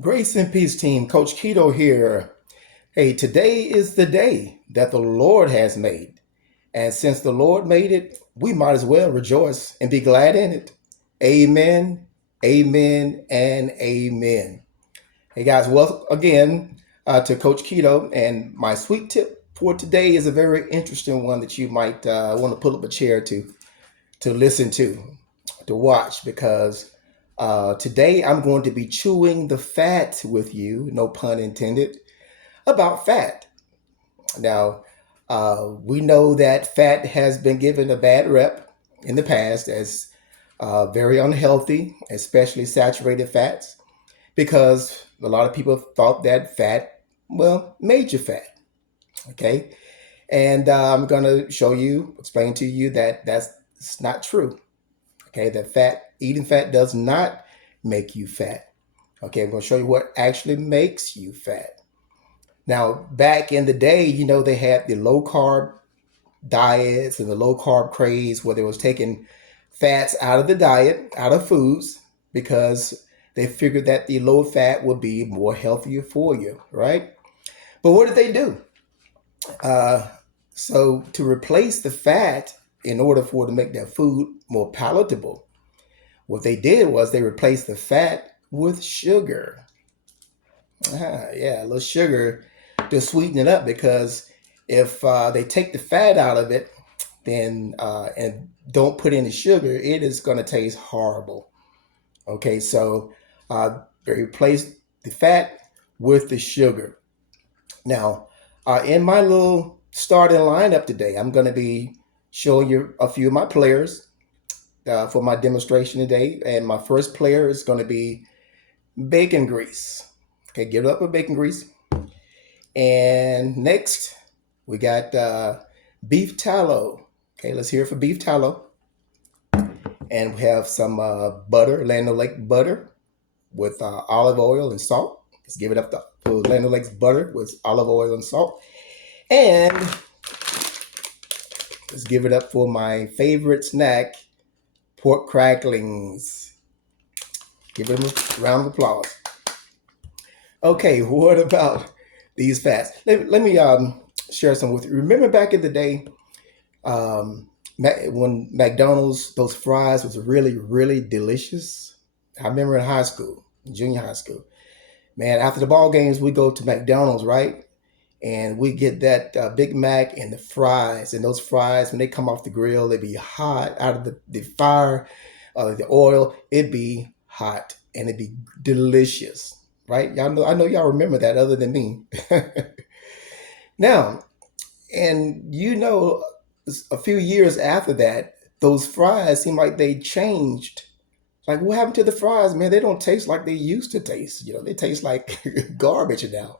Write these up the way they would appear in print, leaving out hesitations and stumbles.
Grace and peace team, Coach Keto here. Hey, today is the day that the Lord has made. And since the Lord made it, we might as well rejoice and be glad in it. Amen, amen, and amen. Hey guys, welcome again to Coach Keto. And my sweet tip for today is a very interesting one that you might want to pull up a chair to listen to watch, because today I'm going to be chewing the fat with you, no pun intended, about fat. Now, we know that fat has been given a bad rep in the past as very unhealthy, especially saturated fats, because a lot of people thought that fat, well, made you fat. Okay. And I'm going to explain to you that that's not true. Okay. That eating fat does not make you fat. Okay. I'm going to show you what actually makes you fat. Now, back in the day, they had the low carb diets and the low carb craze where they was taking fats out of the diet, out of foods, because they figured that the low fat would be more healthier for you, right? But what did they do? Uh, so to replace the fat, in order for to make their food more palatable, what they did was they replaced the fat with sugar. Yeah, a little sugar to sweeten it up, because if they take the fat out of it, then and don't put any sugar, it is going to taste horrible. Okay, so they replace the fat with the sugar. Now, in my little starting lineup today, I'm going to be showing you a few of my players for my demonstration today. And my first player is going to be bacon grease. Okay, give it up with bacon grease. And next, we got beef tallow. Okay, let's hear it for beef tallow. And we have some butter, Land O'Lake butter with olive oil and salt. Let's give it up to Land O'Lake's butter with olive oil and salt. And let's give it up for my favorite snack, pork cracklings. Give them a round of applause. Okay, what about these fats? Let me share some with you. Remember back in the day, um, when McDonald's, those fries was really, really delicious? I remember in high school, junior high school. Man, after the ball games, we go to McDonald's, right? And we get that Big Mac and the fries. And those fries, when they come off the grill, they be hot out of the fire, the oil. It be hot and it be delicious, right? Y'all know, I know y'all remember that other than me. Now, and a few years after that, those fries seem like they changed. Like, what happened to the fries, man? They don't taste like they used to taste. They taste like garbage now.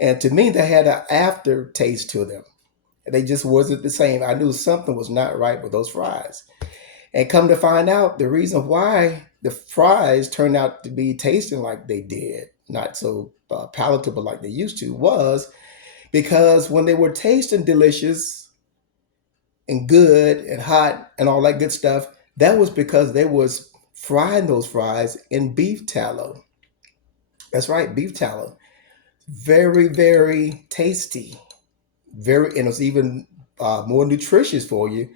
And to me, they had an aftertaste to them. They just wasn't the same. I knew something was not right with those fries. And come to find out, the reason why the fries turned out to be tasting like they did, not so palatable like they used to, was because when they were tasting delicious and good and hot and all that good stuff, that was because they was frying those fries in beef tallow. That's right, beef tallow. Very, very tasty. And it was even more nutritious for you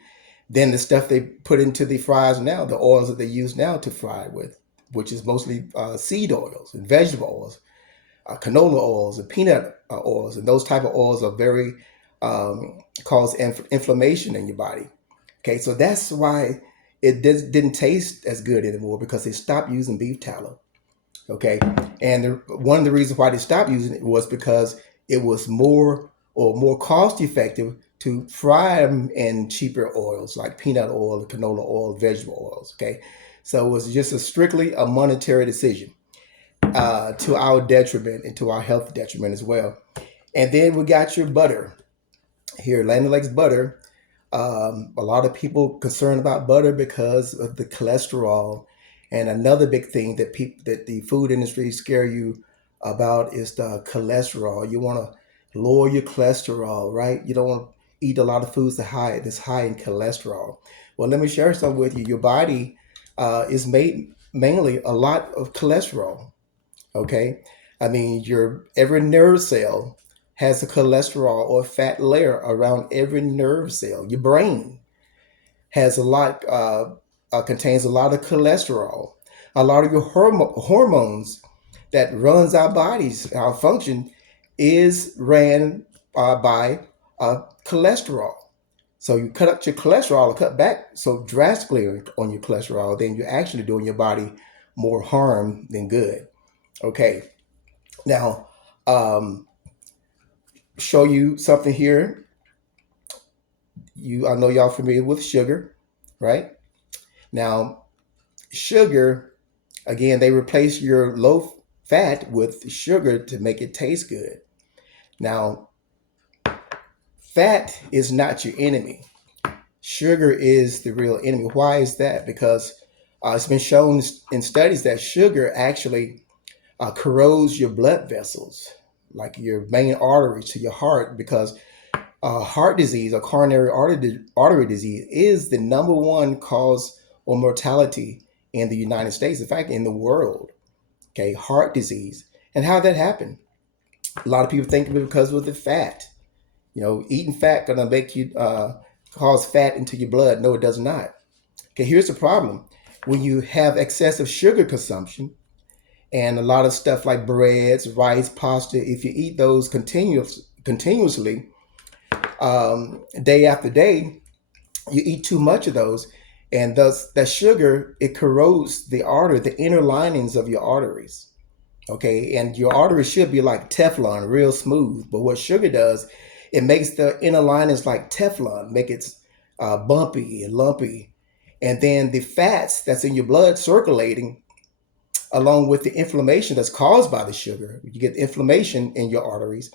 than the stuff they put into the fries now, the oils that they use now to fry with, which is mostly seed oils and vegetable oils, canola oils and peanut oils. And those type of oils are very cause inflammation in your body. Okay, so that's why didn't taste as good anymore, because they stopped using beef tallow. Okay, and one of the reasons why they stopped using it was because it was more cost effective to fry them in cheaper oils like peanut oil, canola oil, vegetable oils. Okay, so it was just strictly a monetary decision to our detriment and to our health detriment as well. And then we got your butter here, Land O'Lakes butter. A lot of people concerned about butter because of the cholesterol. And another big thing that the food industry scare you about is the cholesterol. You want to lower your cholesterol, right? You don't want to eat a lot of foods that's high in cholesterol. Well, let me share something with you. Your body is made mainly a lot of cholesterol. Okay, I mean, your every nerve cell has a cholesterol or fat layer around every nerve cell. Your brain has a lot, contains a lot of cholesterol. A lot of your hormones that runs our bodies, our function, is ran by cholesterol. So you cut up your cholesterol or cut back so drastically on your cholesterol, then you're actually doing your body more harm than good. Okay, now show you something here. I know y'all familiar with sugar, right? Now sugar, again, they replace your low fat with sugar to make it taste good. Now, fat is not your enemy. Sugar is the real enemy. Why is that? Because it's been shown in studies that sugar actually corrodes your blood vessels, like your main arteries to your heart, because heart disease or coronary artery disease is the number one cause of mortality in the United States, in fact, in the world. Okay, heart disease. And how that happened? A lot of people think of it because of the fat. Eating fat gonna make you cause fat into your blood. No, it does not. Okay, here's the problem. When you have excessive sugar consumption and a lot of stuff like breads, rice, pasta, if you eat those continuously, day after day, you eat too much of those, and thus that sugar, it corrodes the inner linings of your arteries. Okay, and your arteries should be like Teflon, real smooth. But what sugar does, it makes the inner linings like Teflon, make it bumpy and lumpy. And then the fats that's in your blood circulating, along with the inflammation that's caused by the sugar, you get inflammation in your arteries.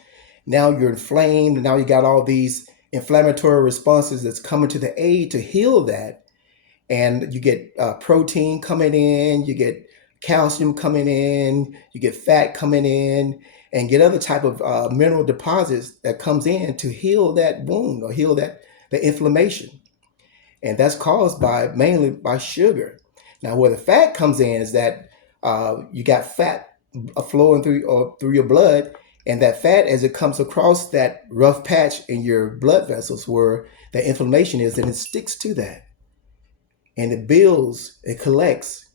Now you're inflamed. Now you got all these inflammatory responses that's coming to the aid to heal that. And you get protein coming in, you get calcium coming in, you get fat coming in, and get other type of mineral deposits that comes in to heal that wound or heal the inflammation. And that's caused by mainly by sugar. Now, where the fat comes in is that you got fat flowing through your blood, and that fat, as it comes across that rough patch in your blood vessels where the inflammation is, and it sticks to that, and it collects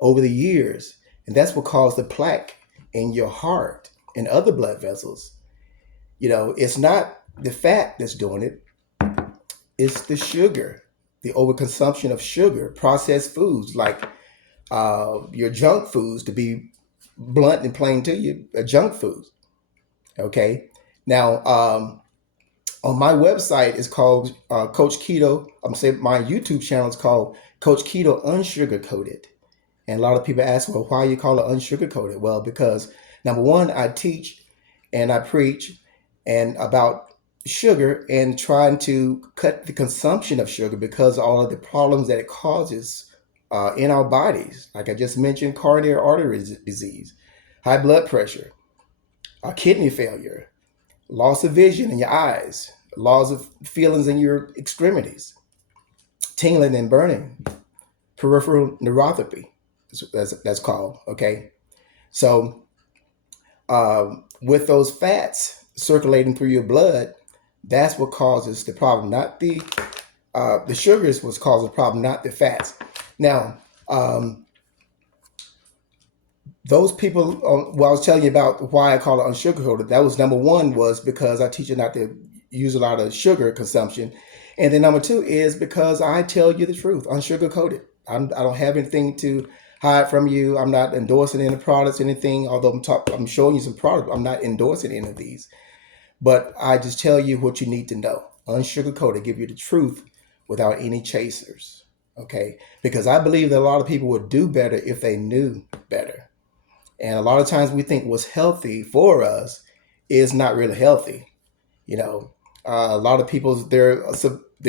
over the years, and that's what caused the plaque in your heart and other blood vessels. It's not the fat that's doing it; it's the sugar, the overconsumption of sugar, processed foods like your junk foods, to be blunt and plain to you, junk foods. Okay. Now, on my website is called Coach Keto. I'm saying my YouTube channel is called Coach Keto Unsugarcoated. And a lot of people ask, well, why you call it unsugarcoated? Well, because number one, I teach and I preach and about sugar and trying to cut the consumption of sugar because of all of the problems that it causes in our bodies. Like I just mentioned, coronary artery disease, high blood pressure, kidney failure, loss of vision in your eyes, loss of feelings in your extremities, tingling and burning, peripheral neuropathy, that's called. Okay, so with those fats circulating through your blood, that's what causes the problem. Not the sugars was causing the problem, not the fats. Now, those people, well, I was telling you about why I call it unsugarcoated. That was number one, was because I teach you not to use a lot of sugar consumption. And then number two is because I tell you the truth, unsugarcoated. I don't have anything to hide from you. I'm not endorsing any products, anything, although I'm showing you some products. I'm not endorsing any of these. But I just tell you what you need to know. Unsugarcoated, give you the truth without any chasers. Okay? Because I believe that a lot of people would do better if they knew better. And a lot of times we think what's healthy for us is not really healthy. A lot of people's their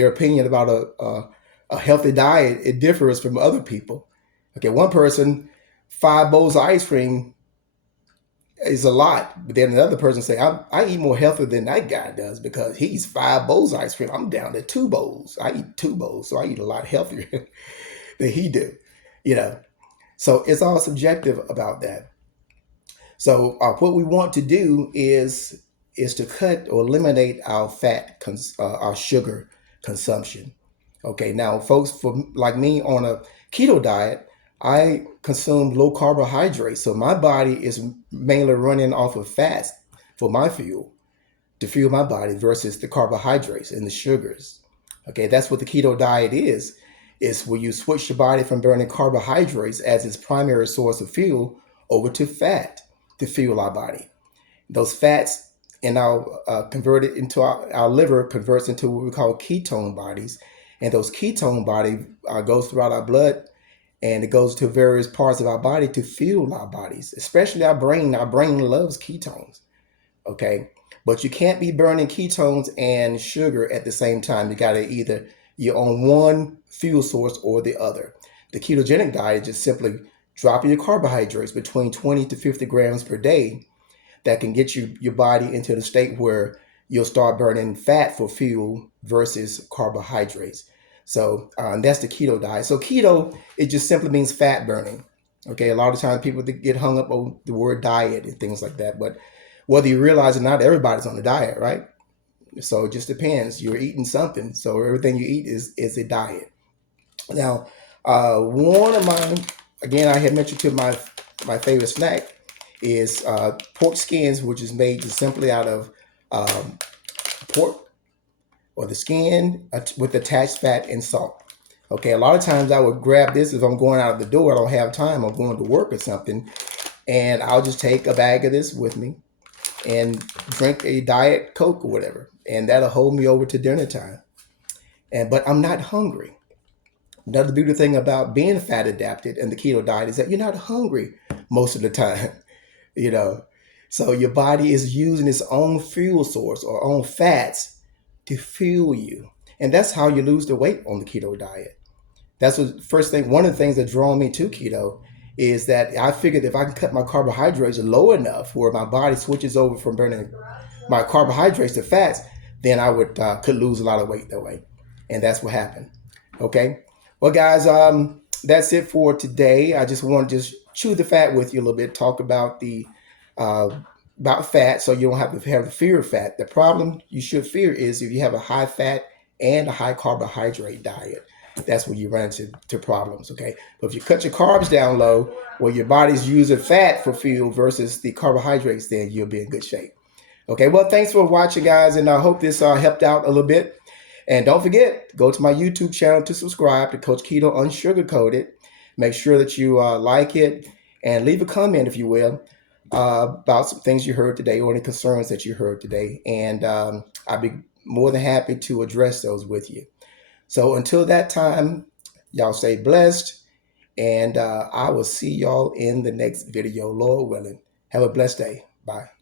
opinion about a healthy diet, it differs from other people. Okay, one person, 5 bowls of ice cream is a lot, but then another person say, I eat more healthy than that guy does because he's 5 bowls of ice cream. I'm down to 2 bowls. I eat 2 bowls, so I eat a lot healthier than he do. So it's all subjective about that. So what we want to do is to cut or eliminate our our sugar consumption. Okay, now folks, for like me on a keto diet, I consume low carbohydrates, so my body is mainly running off of fats for my fuel to fuel my body versus the carbohydrates and the sugars. Okay, that's what the keto diet is where you switch your body from burning carbohydrates as its primary source of fuel over to fat to fuel our body. Those fats and now converted into our liver converts into what we call ketone bodies, and those ketone body goes throughout our blood and it goes to various parts of our body to fuel our bodies, especially our brain. Our brain loves ketones. Okay, but you can't be burning ketones and sugar at the same time. You got to either you're on one fuel source or the other. The ketogenic diet is just simply dropping your carbohydrates between 20 to 50 grams per day. That can get your body into the state where you'll start burning fat for fuel versus carbohydrates. So that's the keto diet. So keto, it just simply means fat burning. Okay, a lot of times people get hung up on the word diet and things like that, but whether you realize or not, everybody's on a diet, right? So it just depends. You're eating something, so everything you eat is a diet. Now, one of my, again, I had mentioned to my favorite snack is pork skins, which is made just simply out of um, pork or the skin with attached fat and salt. Okay, a lot of times I would grab this if I'm going out of the door, I don't have time, I'm going to work or something, and I'll just take a bag of this with me and drink a diet Coke or whatever, and that'll hold me over to dinner time. And but I'm not hungry. Another beautiful thing about being fat adapted and the keto diet is that you're not hungry most of the time, you know. So your body is using its own fuel source or own fats to fuel you. And that's how you lose the weight on the keto diet. That's what first thing, one of the things that draw me to keto is that I figured if I can cut my carbohydrates low enough where my body switches over from burning my carbohydrates to fats, then I would could lose a lot of weight that way. And that's what happened. Okay. Well, guys, that's it for today. I just want to just chew the fat with you a little bit, talk about the uh, about fat, so you don't have to have the fear of fat. The problem you should fear is if you have a high fat and a high carbohydrate diet. That's when you run into problems. Okay, but if you cut your carbs down low, where your body's using fat for fuel versus the carbohydrates, then you'll be in good shape. Okay, well, thanks for watching, guys, and I hope this helped out a little bit. And don't forget, go to my YouTube channel to subscribe to Coach Keto Unsugarcoated. Make sure that you like it and leave a comment, if you will, about some things you heard today or any concerns that you heard today. And I'd be more than happy to address those with you. So until that time, y'all stay blessed. And I will see y'all in the next video, Lord willing. Have a blessed day. Bye.